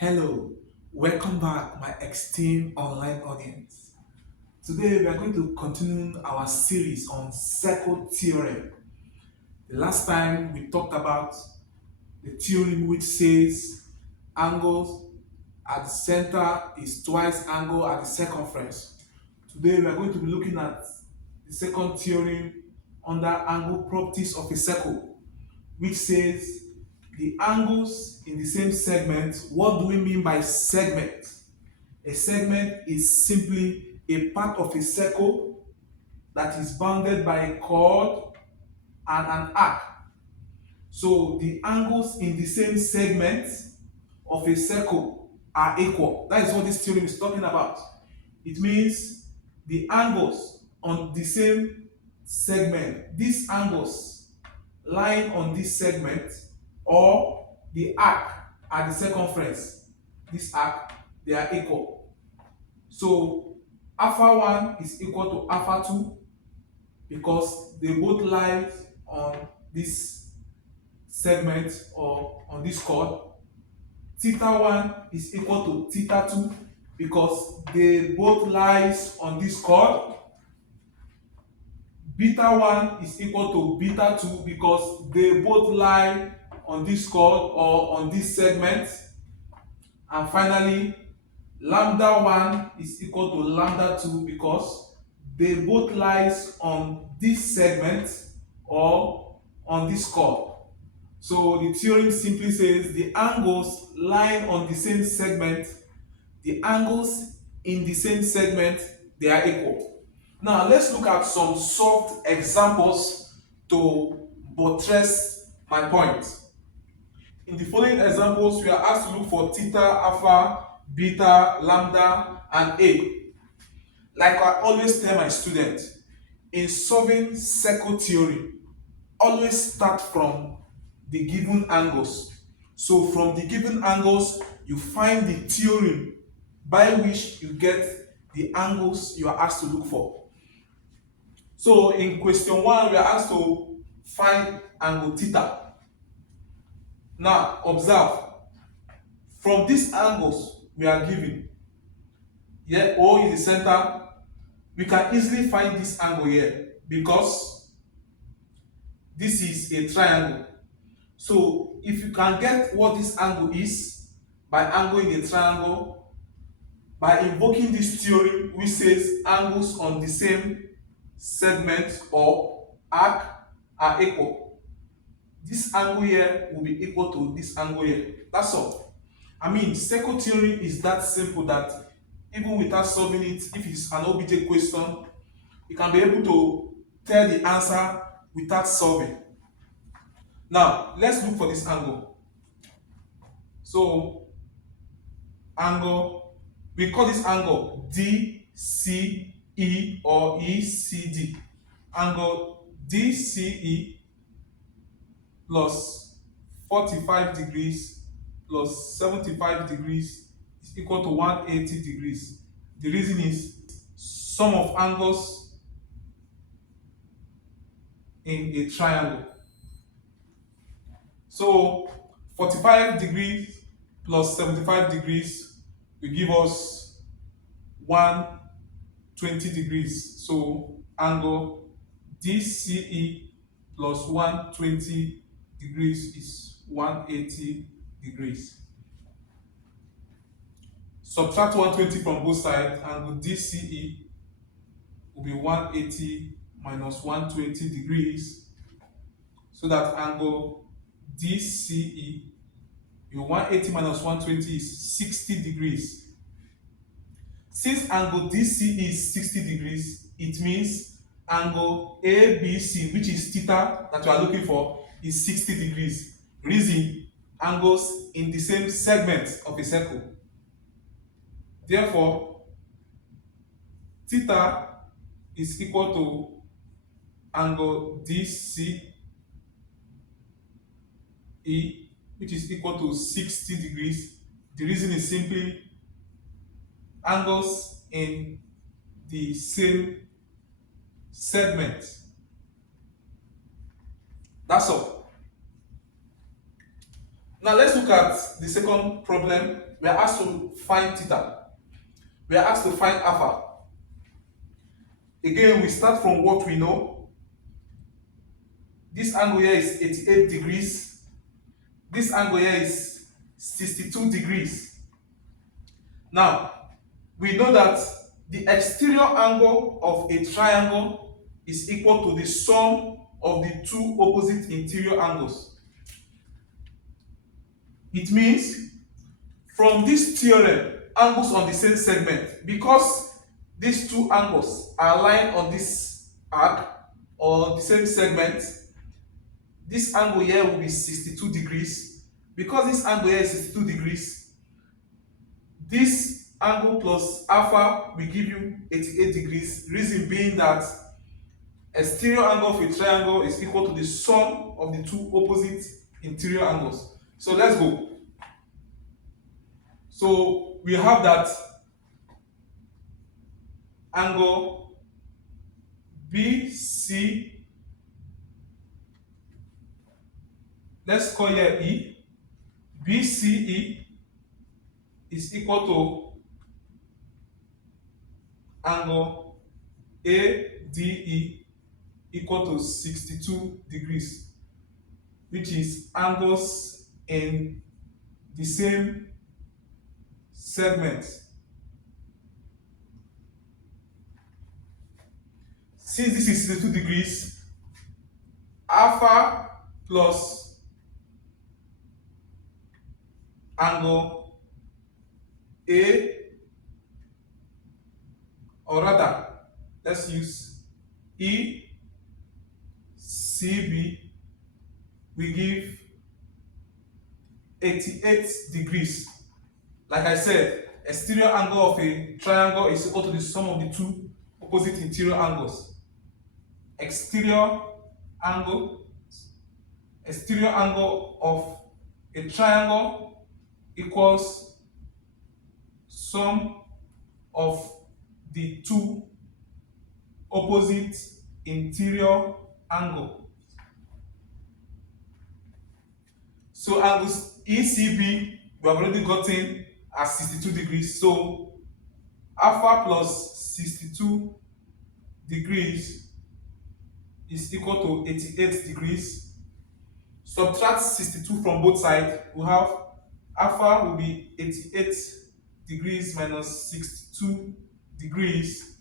Hello, welcome back, my esteemed online audience. Today we are going to continue our series on circle theorem. The last time we talked about the theorem which says angles at the center is twice angle at the circumference. Today we are going to be looking at the second theorem under angle properties of a circle, which says the angles in the same segment. What do we mean by segment? A segment is simply a part of a circle that is bounded by a chord and an arc. So the angles in the same segment of a circle are equal. That is what this theorem is talking about. It means the angles on the same segment, these angles lying on this segment, or the arc at the circumference, this arc, they are equal. So alpha 1 is equal to alpha 2 because they both lie on this segment or on this chord. Theta 1 is equal to theta 2 because they both lies on this chord. Beta 1 is equal to beta 2 because they both lie on this chord or on this segment. And finally, lambda 1 is equal to lambda 2 because they both lies on this segment or on this chord. So the theorem simply says the angles lying on the same segment, the angles in the same segment, they are equal. Now let's look at some solved examples to buttress my point. In the following examples, we are asked to look for theta, alpha, beta, lambda, and a. Like I always tell my students, in solving circle theory, always start from the given angles. So from the given angles, you find the theorem by which you get the angles you are asked to look for. So in question 1, we are asked to find angle theta. Now observe, from these angles we are given, here O is the center, we can easily find this angle here because this is a triangle. So if you can get what this angle is by angling a triangle, by invoking this theorem which says angles on the same segment or arc are equal, this angle here will be equal to this angle here. That's all. I mean, circle theory is that simple that even without solving it, if it's an OBJ question, you can be able to tell the answer without solving. Now let's look for this angle. So angle, we call this angle DCE or ECD. Angle DCE plus 45 degrees plus 75 degrees is equal to 180 degrees. The reason is sum of angles in a triangle. So 45 degrees plus 75 degrees will give us 120 degrees. So angle DCE plus 120 degrees is 180 degrees. Subtract 120 from both sides, angle DCE will be 180 minus 120 degrees, so that angle DCE, your 180 minus 120 is 60 degrees. Since angle DCE is 60 degrees, it means angle ABC, which is theta that you are looking for, is 60 degrees. Reason, angles in the same segment of a circle. Therefore, theta is equal to angle DCE, which is equal to 60 degrees. The reason is simply angles in the same segment. That's all. Now let's look at the second problem we are asked to find theta. We are asked to find alpha. Again, we start from what we know. This angle here is 88 degrees. This angle here is 62 degrees. Now, we know that the exterior angle of a triangle is equal to the sum of the two opposite interior angles. It means from this theorem, angles on the same segment, because these two angles are aligned on this arc or the same segment, this angle here will be 62 degrees. Because this angle here is 62 degrees, this angle plus alpha will give you 88 degrees. Reason being that exterior angle of a triangle is equal to the sum of the two opposite interior angles. So let's go. So we have that angle BC, let's call here E. BCE is equal to angle ADE equal to 62 degrees, which is angles in the same segment. Since this is 62 degrees, alpha plus angle A, or rather, let's use ECB, we give 88 degrees. Like I said, exterior angle of a triangle is equal to the sum of the two opposite interior angles. Exterior angle of a triangle equals sum of the two opposite interior angle. So angles ECB we have already gotten as 62 degrees. So alpha plus 62 degrees is equal to 88 degrees. Subtract 62 from both sides. We have alpha will be 88 degrees minus 62 degrees.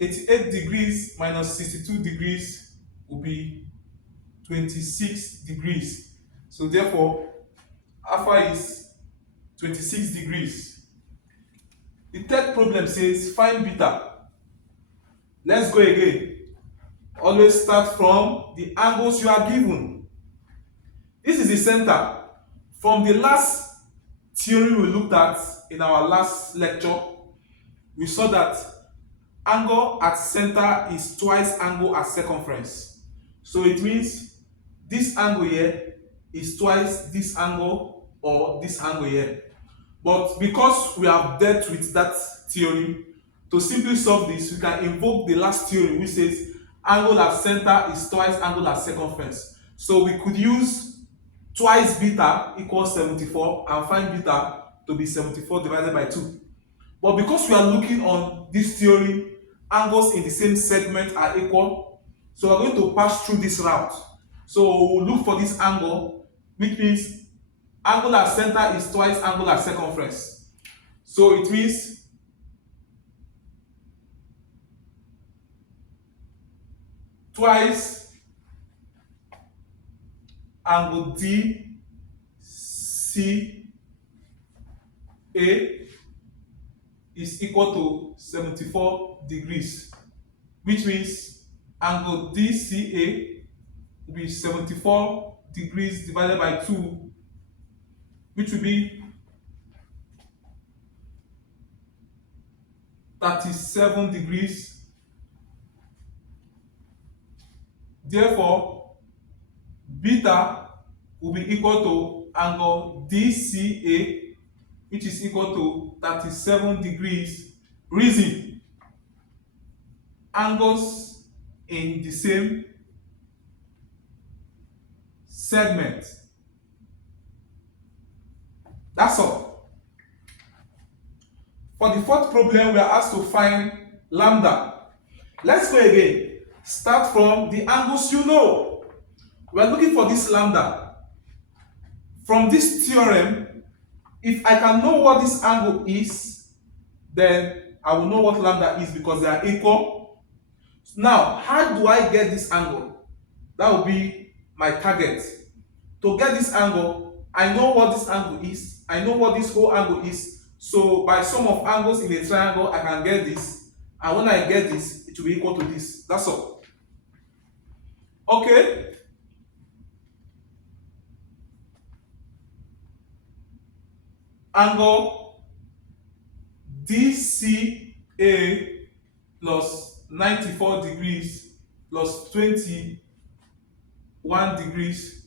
88 degrees minus 62 degrees will be 26 degrees. So therefore, alpha is 26 degrees. The third problem says find beta. Let's go again. Always start from the angles you are given. This is the center. From the last theory we looked at in our last lecture, we saw that angle at center is twice angle at circumference. So it means this angle here is twice this angle or this angle here. But because we have dealt with that theory, to simply solve this, we can invoke the last theory which says angle at center is twice angle at circumference. So we could use twice beta equals 74 and find beta to be 74 divided by 2. But because we are looking on this theory, angles in the same segment are equal. So we're going to pass through this route. So we'll look for this angle, which means angle at center is twice angle at circumference. So it means twice angle DCA is equal to 74 degrees, which means angle DCA will be 74 degrees divided by 2, which will be 37 degrees. Therefore, beta will be equal to angle DCA, which is equal to 37 degrees. Reason: angles in the same segment. That's all. For the fourth problem, we are asked to find lambda. Let's go again. Start from the angles you know. We are looking for this lambda. From this theorem, if I can know what this angle is, then I will know what lambda is because they are equal. Now, how do I get this angle? That will be my target. To get this angle, I know what this angle is. I know what this whole angle is. So by sum of angles in a triangle, I can get this. And when I get this, it will be equal to this. That's all. Okay? Angle DCA plus 94 degrees plus 21 degrees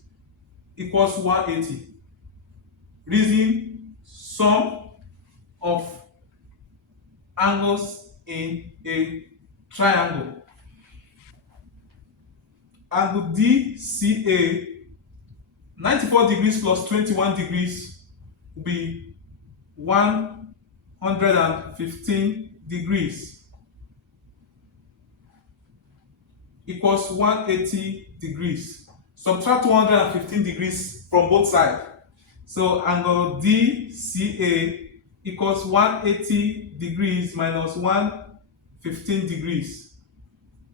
equals 180. Reason sum of angles in a triangle. Angle DCA 94 degrees plus 21 degrees will be 115 degrees equals 180 degrees. Subtract 115 degrees from both sides. So angle DCA equals 180 degrees minus 115 degrees.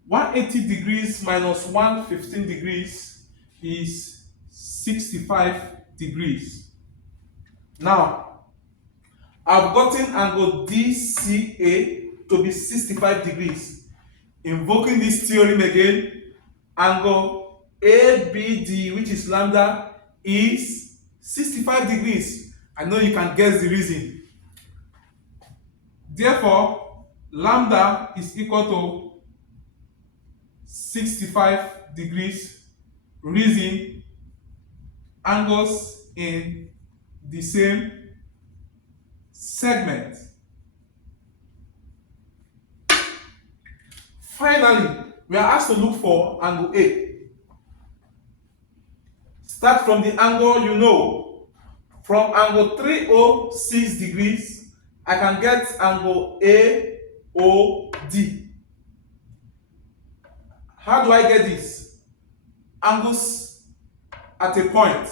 180 degrees minus 115 degrees is 65 degrees. Now, I've gotten angle DCA to be 65 degrees. Invoking this theorem again, angle ABD, which is lambda, is 65 degrees. I know you can guess the reason. Therefore, lambda is equal to 65 degrees. Reason angles in the same segment. Finally, we are asked to look for angle A. Start from the angle you know. From angle 306 degrees, I can get angle AOD. How do I get this? Angles at a point.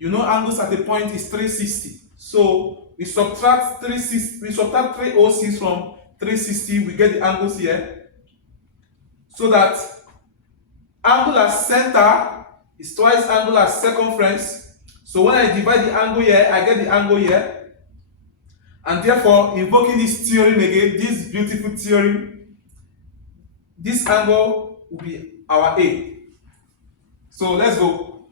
You know angles at a point is 360. So we subtract 306 from 360, we get the angles here. So that angle at center is twice angle at circumference. So when I divide the angle here, I get the angle here. And therefore, invoking this theorem again, this beautiful theorem, this angle will be our A. So let's go.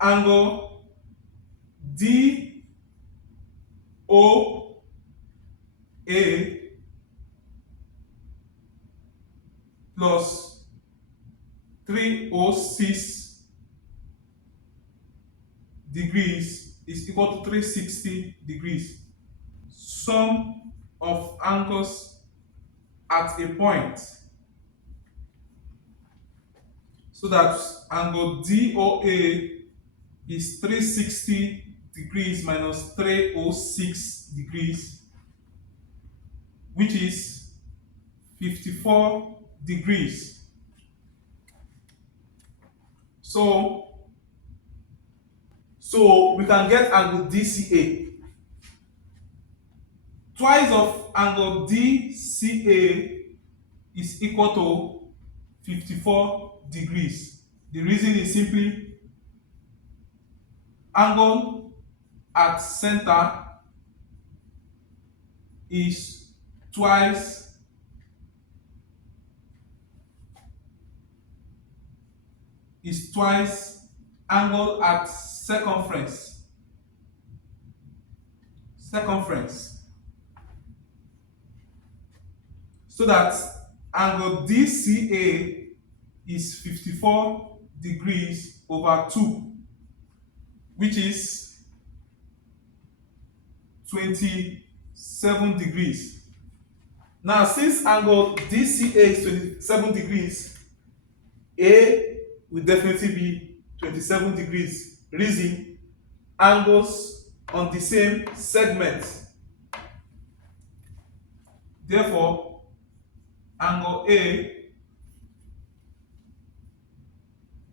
Angle DOA plus 306 degrees is equal to 360 degrees. Sum of angles at a point. So that angle DOA is 360 degrees minus 306 degrees, which is 54 degrees. So we can get angle DCA. Twice of angle DCA is equal to 54 degrees. The reason is simply angle at center is twice angle at circumference. So that angle DCA is 54 degrees over 2, which is 27 degrees. Now, since angle DCA is 27 degrees, A will definitely be 27 degrees. Reason, angles on the same segment. Therefore, angle A,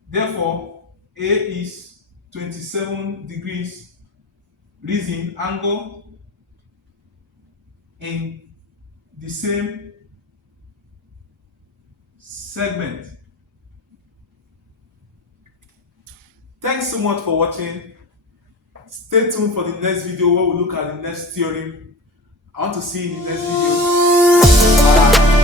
therefore A is 27 degrees. Reason, angle in the same segment. Thanks so much for watching. Stay tuned for the next video where we look at the next theorem. I want to see you in the next video. Bye.